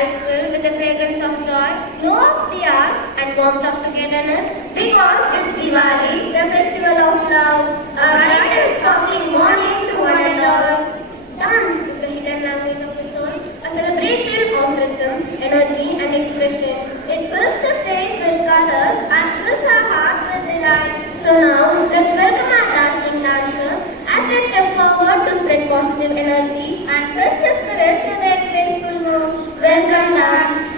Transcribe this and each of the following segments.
is filled with the fragrance of joy, glow of diyas, and warmth of togetherness because it's Diwali, the festival of love, a bright and sparkling morning to one and all. Dance is the hidden language of the soul, a celebration of rhythm, energy, and expression. It fills the stage with colors and fills our hearts with delight. So now, let's welcome our dancing dancers as they step forward to spread positive energy and festive spirit to their graceful moves. Welcome, dance.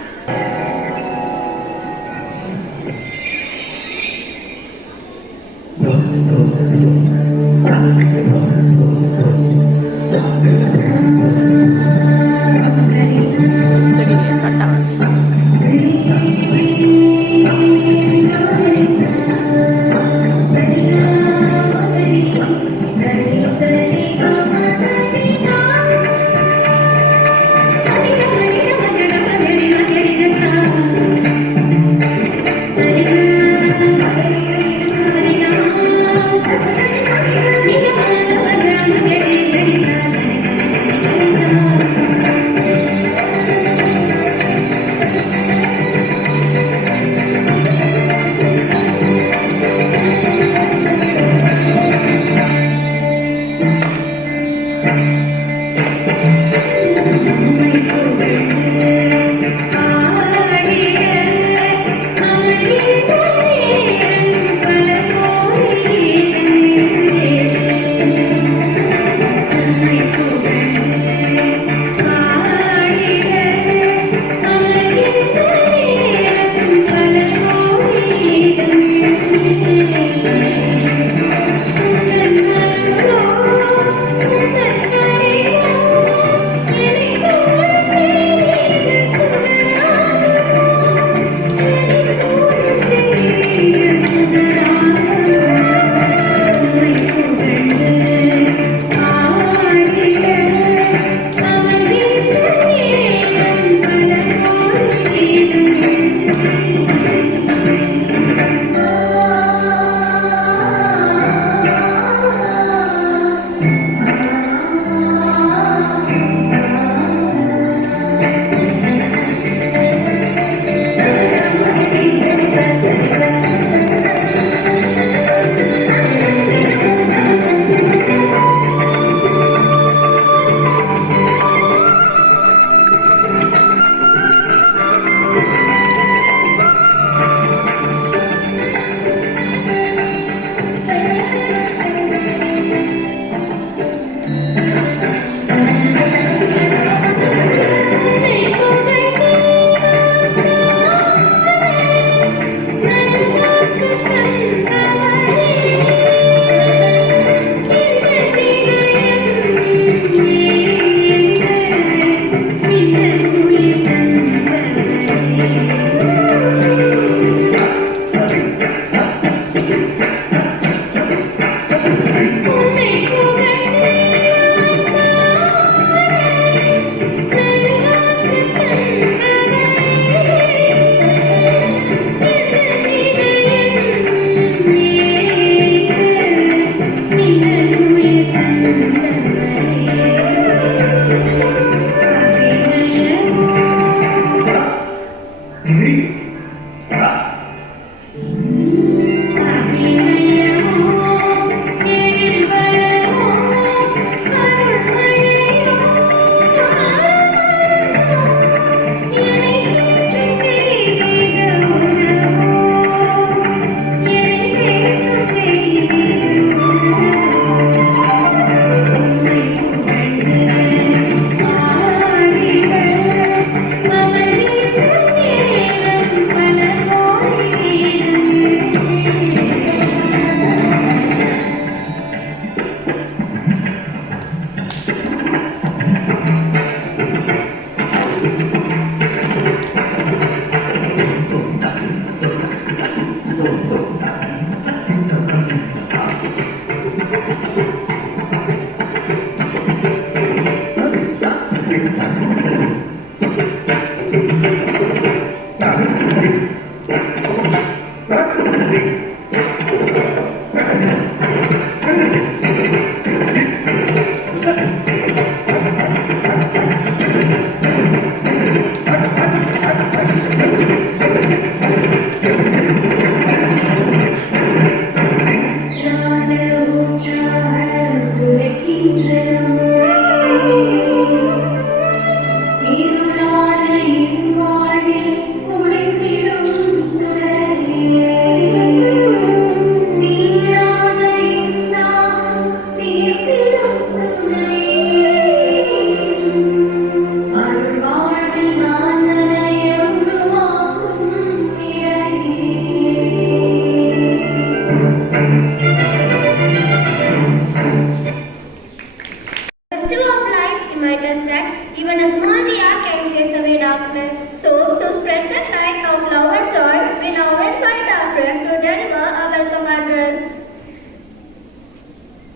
So, to spread the light of love and joy, we now invite our friend to deliver a welcome address.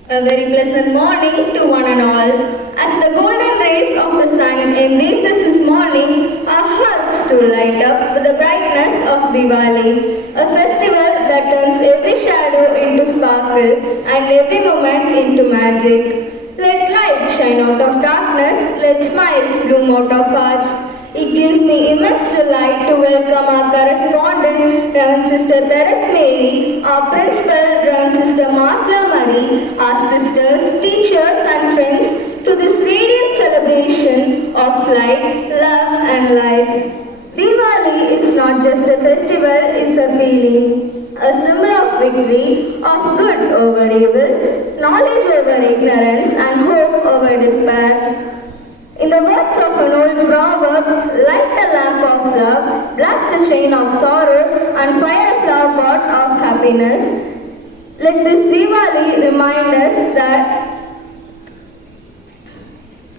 A very pleasant morning to one and all. As the golden rays of the sun embrace us this morning, our hearts to light up with the brightness of Diwali, a festival that turns every shadow into sparkle and every moment into magic. Let light shine out of darkness, let smiles bloom out of hearts. It gives me immense delight to welcome our correspondent, Reverend Sister Teres Mary, our principal, Reverend Sister Masla Marie, our sisters, teachers and friends to this radiant celebration of light, love and life. Diwali is not just a festival, it's a feeling, a symbol of victory, of good over evil, knowledge over ignorance and hope over despair. In the words of an old proverb, light the lamp of love, blast the chain of sorrow, and fire a flower pot of happiness. Let this Diwali remind us that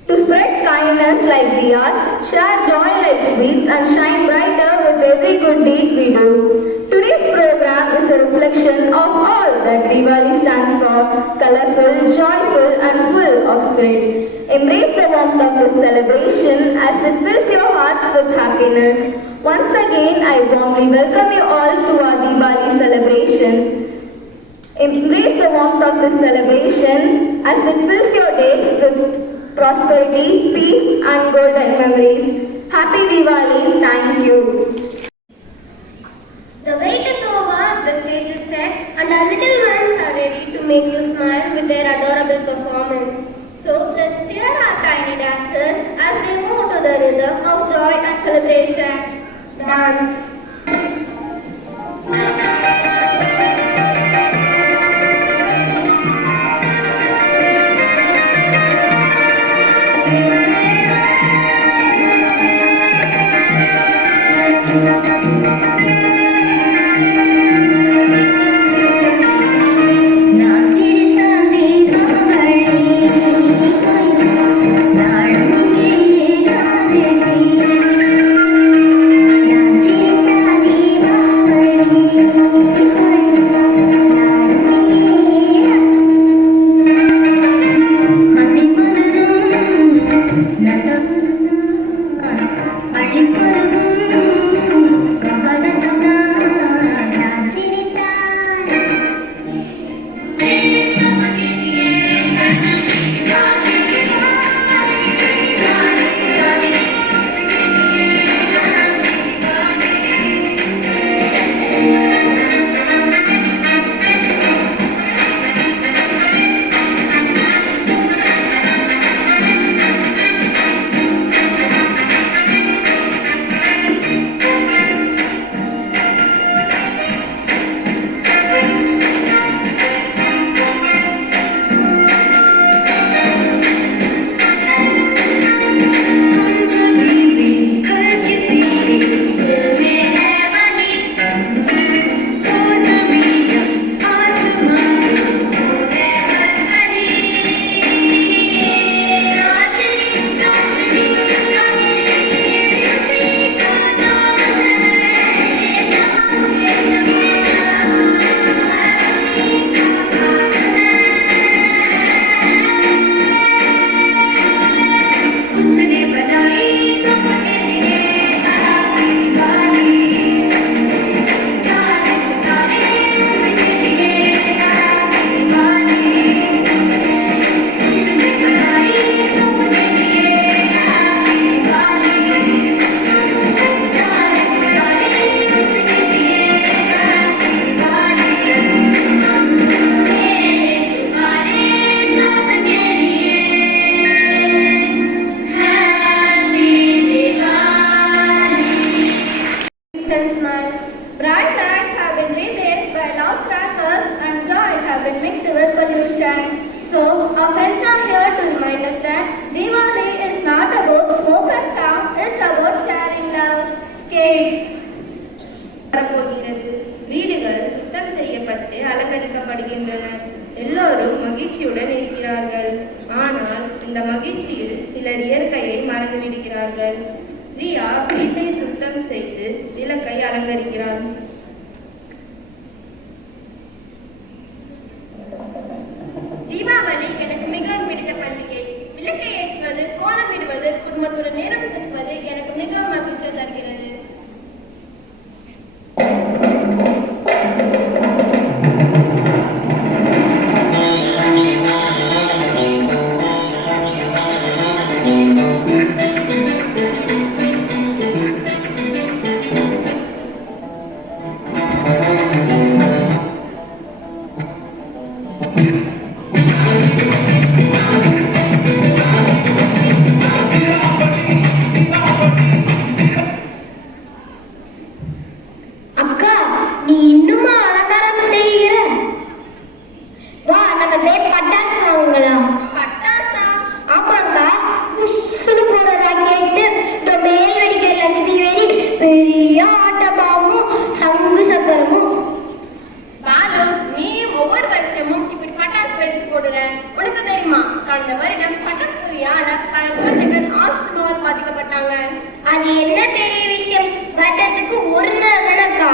to spread kindness like diyas, share joy like sweets, and shine brighter with every good deed we do. Today's program is a reflection of all that Diwali stands for, colorful, joyful, and full of spirit. Embrace the warmth of this celebration as it fills your hearts with happiness. Once again, I warmly welcome you all to our Diwali celebration. Embrace the warmth of this celebration as it fills your days with prosperity, peace and golden memories. Happy Diwali. Thank you. The wait is over, the stage is set, and our little ones are ready to make you smile with their adorable performance. So let's cheer our tiny dancers as they move to the rhythm of joy and celebration. Dance. So, our friends are here to remind us that Diwali is not about smoke and sound, it's about sharing love. Skate. வீடுகள் சுத்தம் செய்யப்பட்டு அலங்கரிக்கப்படுகின்றன. எல்லோரும் மகிழ்ச்சியுடன் இருக்கிறார்கள். ஆனால் இந்த மகிழ்ச்சியில் சிலர் இயற்கையை மறந்து விடுகிறார்கள். ரியா வீட்டை சுத்தம் சுத்தம் செய்து விளக்கை அலங்கரிக்கிறார். தீபாவளி எனக்கு மிகவும் பிடித்த பண்டிகை. விளக்கை ஏற்றுவது, கோலமிடுவது, குடும்பத்துடன் நேரம் செலுத்துவது எனக்கு மிகவும் மகிழ்ச்சியை தருகிறது. அக்கா, நீ இன்னுமா அலங்காரம் செய்கிற? வா, நம்ம போய் பட்டாசு வாங்கலாம். பட்டாசா? ஆமாக்கா, புஷ்ஷுன்னு போற ராக்கெட்டு, இந்த மேல் வெடிக்கிற லட்சுமி வெடி, பெரிய ஆட்டமாவும் சங்கு சக்கரமும். பாலு, நீ ஒவ்வொரு வருஷமும் இப்படி பட்டாசு வெடிச்சு போடுற. உனக்கு தெரியுமா, கடந்த வருடம் பட்டாசுயால பல குழந்தைகள் ஆஸ்துமாவால் பாதிக்கப்பட்டாங்க. அது என்ன பெரிய விஷயம்? வருடத்துக்கு ஒரு நாள் தானக்கா.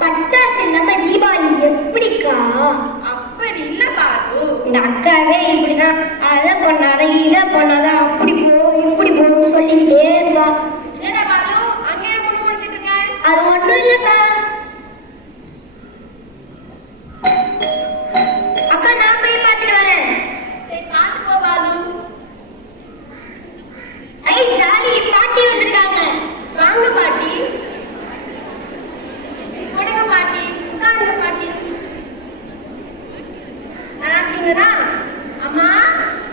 பட்டாசு இல்லாம தீபாவளி எப்படிக்கா? அப்படி இல்ல பாலு. இந்த அக்காவே இப்படிதான், அதை பண்ணாத இதை பண்ணாத, அப்படி போ இப்படி போன்னு சொல்லிக்கிட்டே இருப்பா. என்னடா பாலு, அங்கே முன்னு முடிச்சிட்டு இருக்க? அது ஒண்ணும் இல்லக்கா. அக்கா, நான் போய் பார்த்துட்டு வரேன். சரி, பார்த்து போ பாலு. ஐ ஜாலி, பாட்டி வந்திருக்காங்க. வாங்க பாட்டி. வணக்கம் பாட்டி. உட்காருங்க பாட்டி. நல்லா இருக்கீங்களா? அம்மா,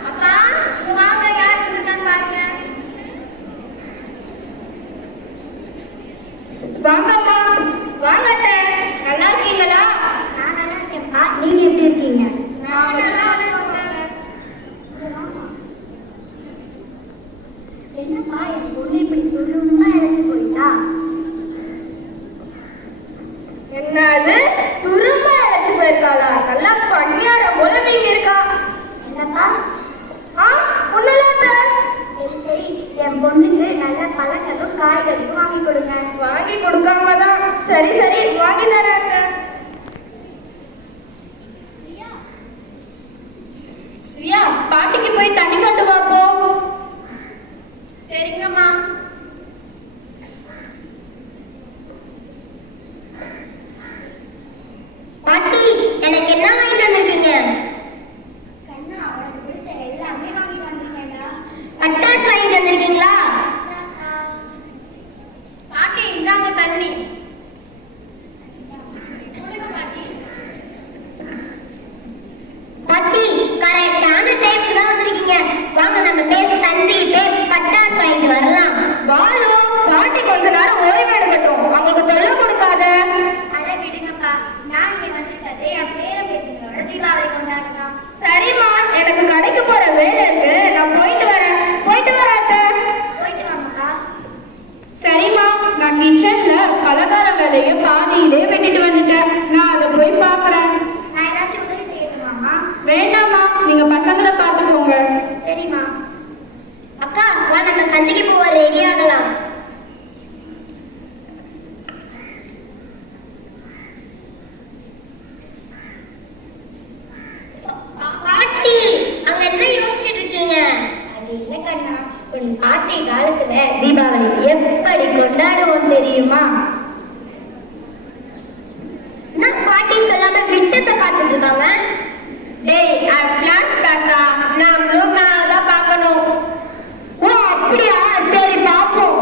அப்பா, இங்க வாங்க, யார் வந்திருக்கான்னு பாருங்க. வாங்கம்மா, வாங்க அத்தை. நல்லா இருக்கீங்களா? நான் நல்லா இருக்கேன்ப்பா. நீங்க எப்படி இருக்கீங்க? நான் நல்லா இருக்கேன். என்னப்பா, என் பொண்ணு இப்படி துரும்பா இழைச்சு போயிட்டா? என்னது, துரும்ப அழைச்சு போயிருக்காளா? நல்லா பணியாரம் போல நீங்க இருக்கா. என்னப்பா? ஒண்ணும் இல்ல. சரி சரி, என் பொண்ணுக்கு நல்ல பழங்களும் காய்கறியும் வாங்கி கொடுங்க. வாங்கி கொடுக்காம தான். சரி சரி, வாங்கி தராங்க. ரியா, பாட்டிக்கு போய் தண்ணி கொண்டு வா போ. சரிங்கம்மா. பாட்டி, எனக்கு என்ன வாங்கிட்டு வந்திருக்கீங்க? கண்ணா, அவனுக்கு பிடிச்ச எல்லாமே வாங்கிட்டு வந்திருக்கேன்டா. பட்டாசு வாங்கிட்டு வந்திருக்கீங்களா? பாட்டி, இந்தாங்க தண்ணி. கொடுங்க பாட்டி. பாட்டி, கரெக்டான டைம்க்கு தான் வந்திருக்கீங்க. வாங்க, நம்ம போய் சந்தைக்கு போய் பட்டாசு வாங்கிட்டு வரலாம். பாலு, பாட்டி கொஞ்ச நேரம் ஓய்வு எடுக்கட்டும். அவங்களுக்கு தொல்லை கொடுக்காத. அட விடுங்கப்பா, நான் இங்க வந்துட்டது என் பேரன் பேத்திகளோட தீபாவளி கொண்டாடலாம். சரிம்மா, எனக்கு கடைக்கு போற வேலை இருக்கு. நான் போயிட்டு வரேன். போயிட்டு வராத. போயிட்டு வாங்கப்பா. சரிம்மா, நான் கிச்சன்ல பலகார வேலையை பாதியிலே விட்டுட்டு வந்துட்டேன். நான் அதை போய் பார்க்கறேன். நான் ஏதாச்சும் உதவி செய்யணுமாம்மா? வேண்டாம்மா, நீங்க பசங்களை பார்த்துக்கோங்க. சரிம்மா. அக்கா, வா, நம்ம சந்தைக்கு போக ரெடி ஆகலாம். பாட்டி, அங்க என்ன யோசிச்சுட்டு இருக்கீங்க? அது இல்ல கண்ணா, உன் பாட்டி காலத்துல தீபாவளி எப்படி கொண்டாடுவோம் தெரியுமா? நான் பாட்டி சொல்லாம விட்டத்தை பார்த்துட்டு இருக்காங்க. டேய், ஃபிளாஷ் பேக்கா? நாமளும் தான் பார்க்கணும். ஓ, அப்படியா? சரி, பாப்போம்.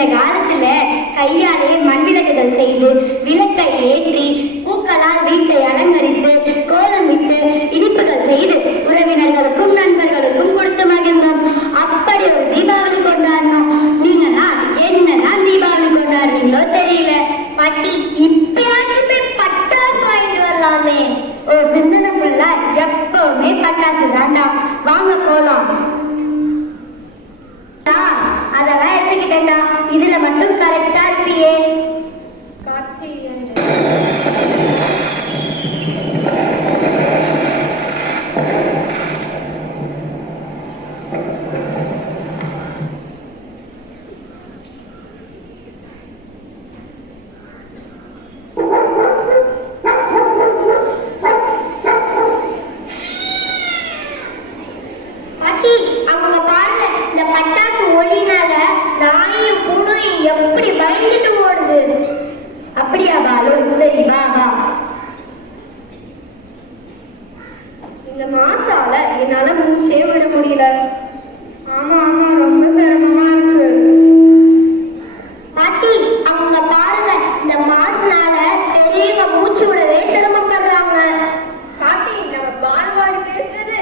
அந்த காலத்துல கையாலே மண் விளக்குகள் செய்து விளக்கை ஏற்றி பூக்களால் வீட்டை அலங்கரித்து கோலமிட்டு இனிப்புகள் செய்து உறவினர்களுக்கும் நண்பர்களுக்கும் கொடுத்து மகிழ்ந்தோம். அப்படி ஒரு தீபாவளி கொண்டாடினோம். நீங்கெல்லாம் என்னதான் தீபாவளி கொண்டாடுறீங்களோ தெரியல. பாட்டி, இப்பயாச்சும் போய் பட்டாசு வாங்கிட்டு வரலாமே. ஒரு சிந்தனை புள்ள எப்பவுமே பட்டாசு தாண்டா. வாங்க போலாம். அதெல்லாம் எடுத்துக்கிட்டேன்டா. இதுல மட்டும் கரெக்டா இருப்பியே. காட்சி பாட்டி, அவங்க பாருங்க, இந்த பட்டாசு ஒளினால நாயும் பூனையும் எப்படி பயந்துட்டு ஓடுது. அப்படியா பாலு? சரி, வா வா. இந்த மாசால என்னால மூச்சே விட முடியல. ஆமா ஆமா, ரொம்ப சிரமமா இருக்கு. பாட்டி, அவங்க பாருங்க, இந்த மாசுனால பெரியவங்க மூச்சு விடவே சிரமப்படுறாங்க. பாட்டி, நம்ம பால்வாடி பேசுறது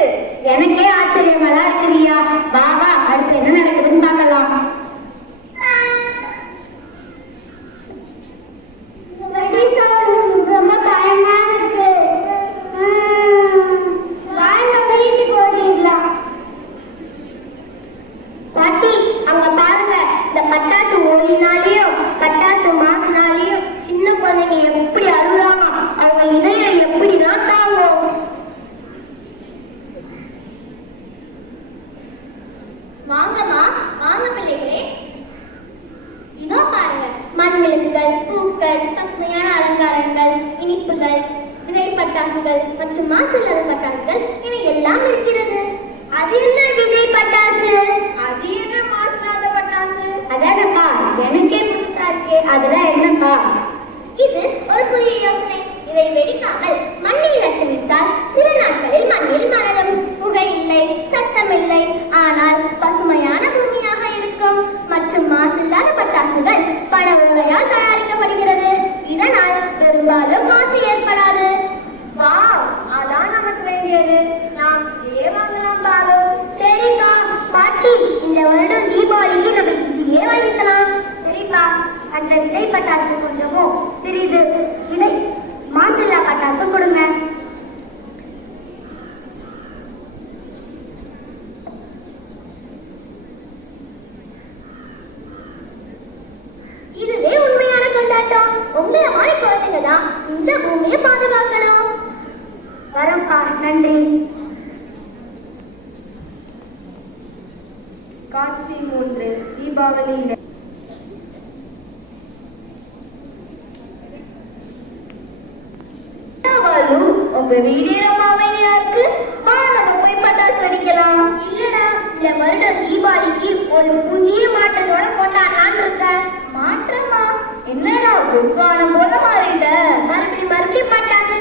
எனக்கே ஆச்சரியமா தான் இருக்குதியா. வா வா, அடுத்து என்ன நடக்குதுன்னு பார்க்கலாம். ரொம்ப பயமா இருக்கு. வாங்க, வீட்டுக்கு ஓடிடலாம். பாட்டி, அவங்க பாருங்க, இந்த பட்டாசு ஒளினாலையும் பட்டாசு மாசுனாலையும் சின்ன குழந்தைங்க எப்படி அழுகுறாங்க. அவங்க இதயம் எப்படிதான் தாங்கும். வாங்கம்மா, வாங்க பிள்ளைகளே. இதோ பாருங்க, மண் விளக்குகள், பூக்கள், பசுமையான அலங்காரங்கள், இனிப்புகள், விதை பட்டாசுகள் மற்றும் மாசில்லாத பட்டாசுகள் என எல்லாம் இருக்கிறது. அது என்ன விதை பட்டாசு? அது என்ன மாசாத பட்டாசு? அதானப்பா, எனக்கே புதுசா இருக்கே. அதெல்லாம் என்னப்பா? இது ஒரு புதிய யோசனை. இதை வெடிக்காமல் மண்ணில் நட்டுவிட்டால் சில நாட்களில் மண்ணில் மலரும். புகை இல்லை, சத்தம் இல்லை, ஆனால் பசுமையான பூமியாக இருக்கும். மற்றும் மாசில்லாத பட்டாசுகள் பல ஓலையால் தயாரிக்கப்படுகிறது. இதனால் பெரும்பாலும் மாசு ஏற்படாது. வாவ், அதான் நமக்கு வேண்டியது. நாம் இதையே வாங்கலாம் பாரு. சரிப்பா. பாட்டி, இந்த வருடம் தீபாவளிக்கு நம்ம இதையே வாங்கிக்கலாம். சரிப்பா. அந்த விதை பட்டாசு கொஞ்சமும் சிறிது விதை மாசில்லா பட்டாசு கொடுங்க. இதுவே உண்மையான கொண்டாட்டம். உங்களை மாதிரி குழந்தைங்க தான் இந்த பூமியை பாதுகாக்கணும். வரப்பா, நன்றி. காட்சி 3, தீபாவளி. உங்க வீடே ரொம்ப அமைதியா இருக்கு. வா, நம்ம போய் பட்டாசு வெடிக்கலாம். இல்லடா, இந்த வருடம் தீபாவளிக்கு ஒரு புதிய மாற்றத்தோட கொண்டாடலான்னு இருக்கேன். மாற்றமா? என்னடா புஷ்வானம் போல மாறிட்ட? மறுபடியும் பட்டாசு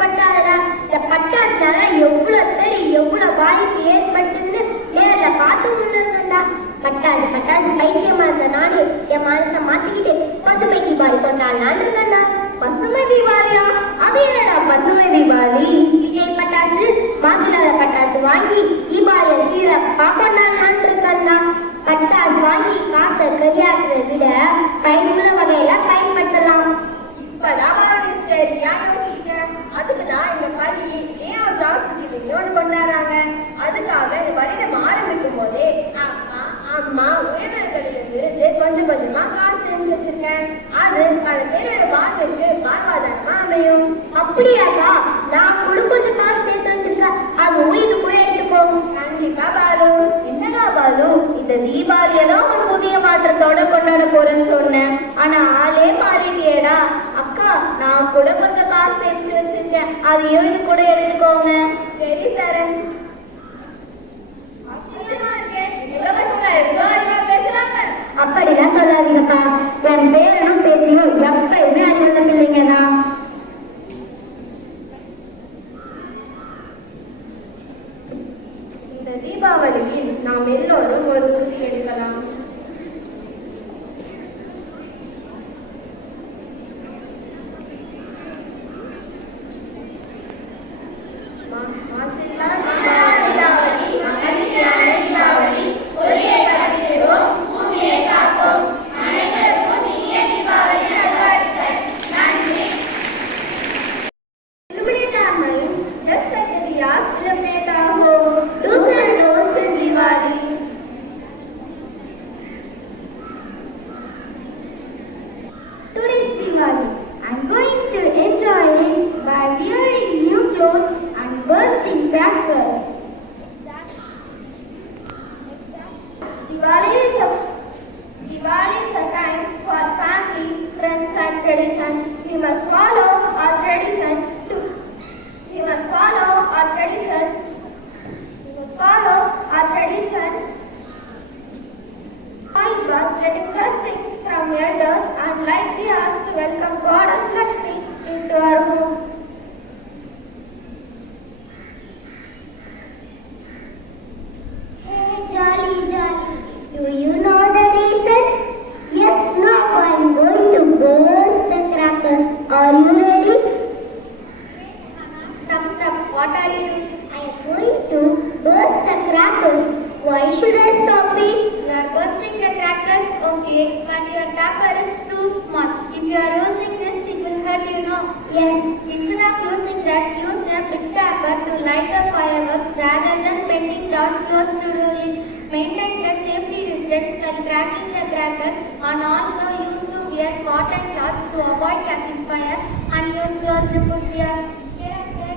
பட்டாதடா. இந்த பட்டாசுனால எவ்வளவு பேர் எவ்வளவு பாதிப்பு ஏற்பட்டதுன்னு நேர்ல பார்த்து உணர்ந்தா. பட்டாசு பைத்தியமா இருந்த நாடு என் மனசை மாத்திக்கிட்டு பசுமை தீபாவளி கொண்டாடலான்னு இருக்கேன்டா. பசுமை தீபாவளியா? அது என்னடா பசுமை தீபாவளி? விஜய் பட்டாசு மாசில்லாத பட்டாசு வாங்கி தீபாவளியை சீரப்பா கொண்டாடலான்னு இருக்கேன்டா. பட்டாசு வாங்கி காசை கரியாக்குறதை விட பயனுள்ள வகையில பயன்படுத்தலாம். இப்பதான் சரியா யோசிக்க. அதுக்குதான் எங்க பள்ளி ஏன் ஒரு ஜாக்கிரதை கொண்டாடுறாங்க. அதுக்காக இந்த வருடம் ஆரம்பிக்கும் போதே அப்பா அம்மா உறவினர்களிடமிருந்து கொஞ்சம் கொஞ்சமா காசு தெரிஞ்சு வச்சிருக்கேன். அது பல பேரோட வாழ்க்கைக்கு வாழ்வாதாரமா அமையும். அப்படியாக்கா? நான் கூட கொஞ்சம் காசு சேர்த்து வச்சிருக்கேன். அது உயிருக்கு கூட எடுத்துக்கோ. கண்டிப்பா பாலு. என்னடா பாலு, இந்த தீபாவளியெல்லாம் ஒரு புதிய மாற்றத்தோட கொண்டாட போறேன்னு சொன்னேன். ஆனா ஆளே மாறிட்டியேடா. அக்கா, நான் கூட கொஞ்சம் காசு சேர்த்து வச்சிருக்கேன். அதையும் இது கூட எடுத்துக்கோங்க. சரி சரண். அப்படிலாம் சொல்லாதீங்கப்பா. என் பேரனும் பேத்தியும் எப்பயுமே அண்ணன் பிள்ளைங்க தான். இந்த தீபாவளியில் நாம் எல்லோரும் ஒரு உறுதி எடுக்கலாம். Illuminate our minds just like the diyas illuminate our home. Do's and don'ts in Diwali. Today's Diwali. I'm going to enjoy it by wearing new clothes and bursting crackers. Diwali is a time for family, friends and tradition. We must follow our tradition. We must follow our tradition. But getting blessings from elders and light diyas to welcome Goddess Lakshmi into our home. Hey, jolly, jolly. Do you know the reason? Yes, now I'm going to burst the crackers. Are you ready? Stop. What are you doing? I am going to burst the crackers. Why should I stop it? You are bursting the crackers, okay, but your cracker is too small. If you are using this, it will hurt, you know. Yes. Instead of using that, use a big cracker to light the fireworks rather than bending down close to do it. Maintain the safety distance while cracking the crackers, and also use to wear cotton cloth to avoid catching fire, and use gloves to put your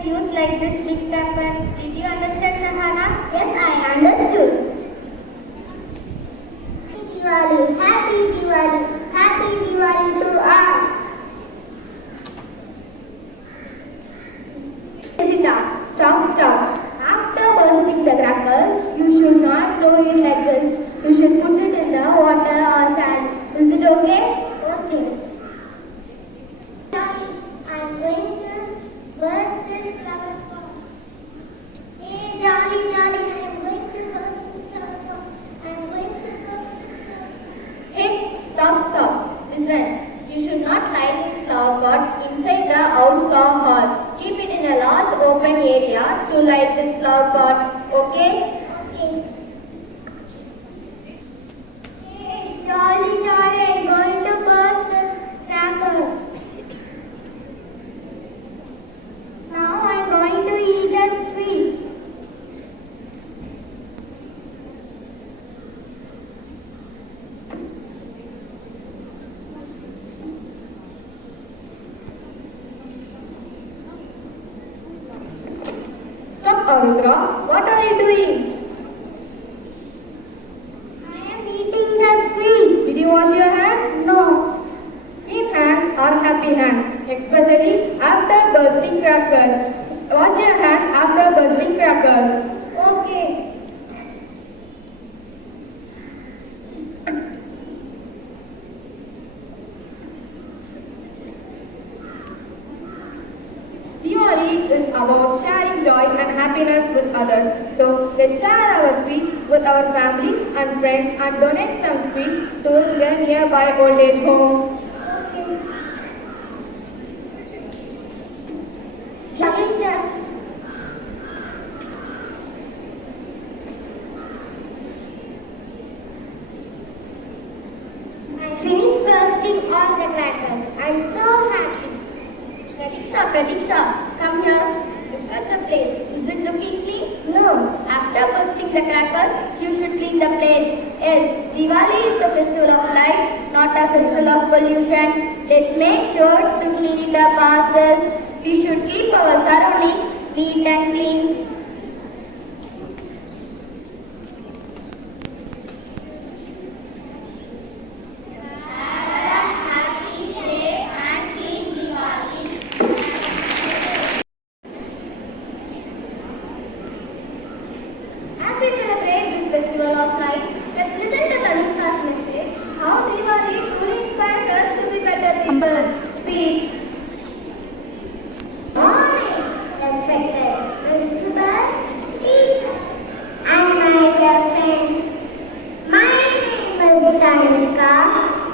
use like this big cracker. Did you understand, Sahana? Yes, I understood. Happy Diwali to all. Stop. After bursting the crackers, you should not throw it like this. You should put it in the water or sand. Is it okay? Okay. I'm going to burst this flower pot. Hey, Johnny, I'm going to burst this flower pot. Hey, stop. Listen, you should not light this flower pot inside the house or hall. Keep it in a large open area to light this flower pot. Okay? Okay. Hey, Jolly, I'm going to burst this cracker. Now I'm going to eat the sweets. Arudra, what are you doing? I am eating the sweets. Did you wash your hands? No. Clean hands are happy hands, especially after bursting crackers. Wash your hands after bursting crackers. Okay. Diwali is about sharing joy and happiness with others. So let's share our sweets with our family and friends and donate some sweets to the nearby old age home. I finished bursting all the crackers. I'm so happy. Pratiksha, come here. Look at the place. Is it looking clean? No. After bursting the crackers, you should clean the place. Yes, Diwali is the festival of light, not a festival of pollution. Let's make sure to clean it up ourselves. We should keep our surroundings neat and clean. As we celebrate this festival of light, let's listen to Tanushka's message, how Diwali truly inspires us to be better people. Speech. Morning, respected principal, teachers, and my dear friends. My name is Tanushka.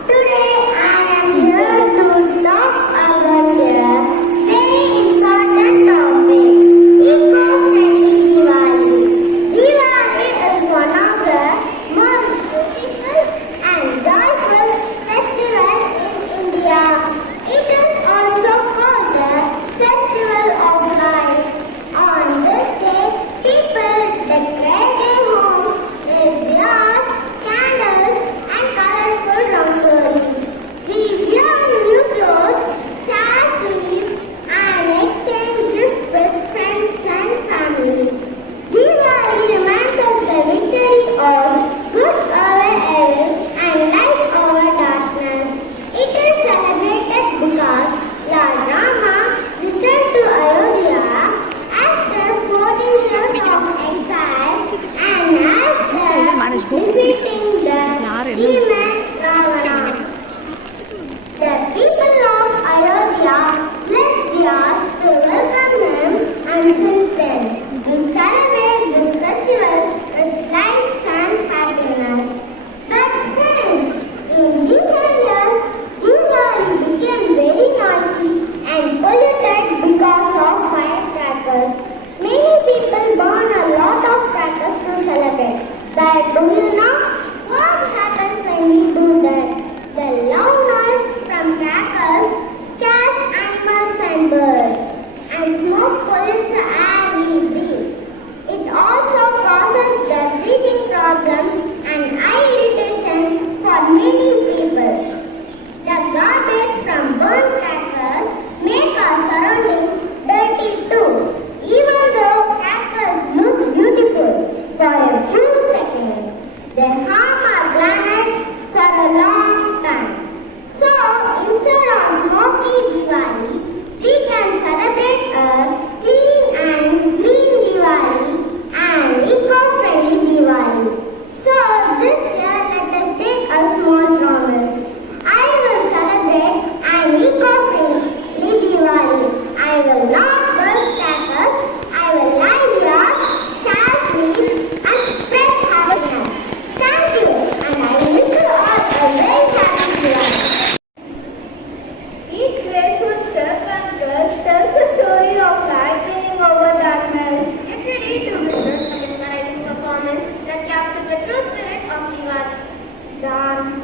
Today I am here to talk about a very important topic, eco celebration. We celebrate this festival with lights and happiness. But friends, in recent years, Diwali became very noisy and polluted because of firecrackers. Many people burn a lot of crackers to celebrate. But do you know what happens when we do that? The loud noise from crackers scares animals and birds, and smoke pollutes the air we breathe. It also causes the breathing problems and eye irritation for many people. The garbage from burnt crackers make our surroundings dirty too. Even though crackers look beautiful for a few seconds, they harm our planet for a long time. So instead of smoky Diwali, we can celebrate a clean and green Diwali and eco-friendly Diwali. So this year let us take a small promise. I will celebrate an eco-friendly Diwali. I will not burn crackers. I will light love, share sweets and spread happiness. Thank you, and I wish you all a very happy Diwali. Each graceful step and girl tells the story of light winning over darkness. Get ready to witness a mesmerizing performance that captures the true spirit of Diwali. Dance.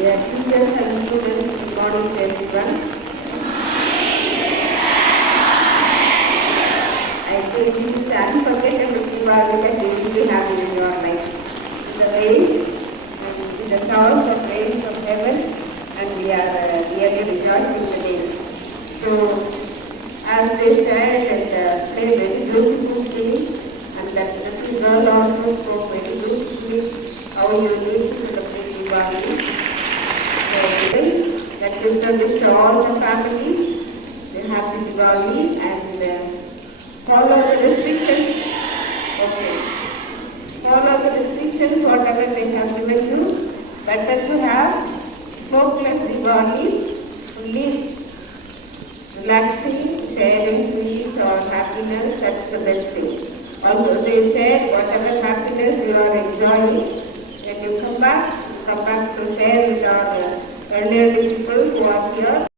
Dear teachers and students, good morning to everyone. I think this is unforgettable Diwali that you will be having in your life. The rain and with the showers of rain from heaven, and we are really rejoicing the day. So, as they said and played very beautiful beautiful thing, and that little girl also spoke very beautifully how you need to celebrate Diwali. So today, that is the wish to all the families, a happy Diwali, and follow the restrictions. Okay. Follow the restrictions, whatever they have given you. Better to have smokeless Diwali, only relaxing, sharing peace or happiness, that's the best thing. Also they said whatever happiness you are enjoying, when you come back to share with our elderly people who are here.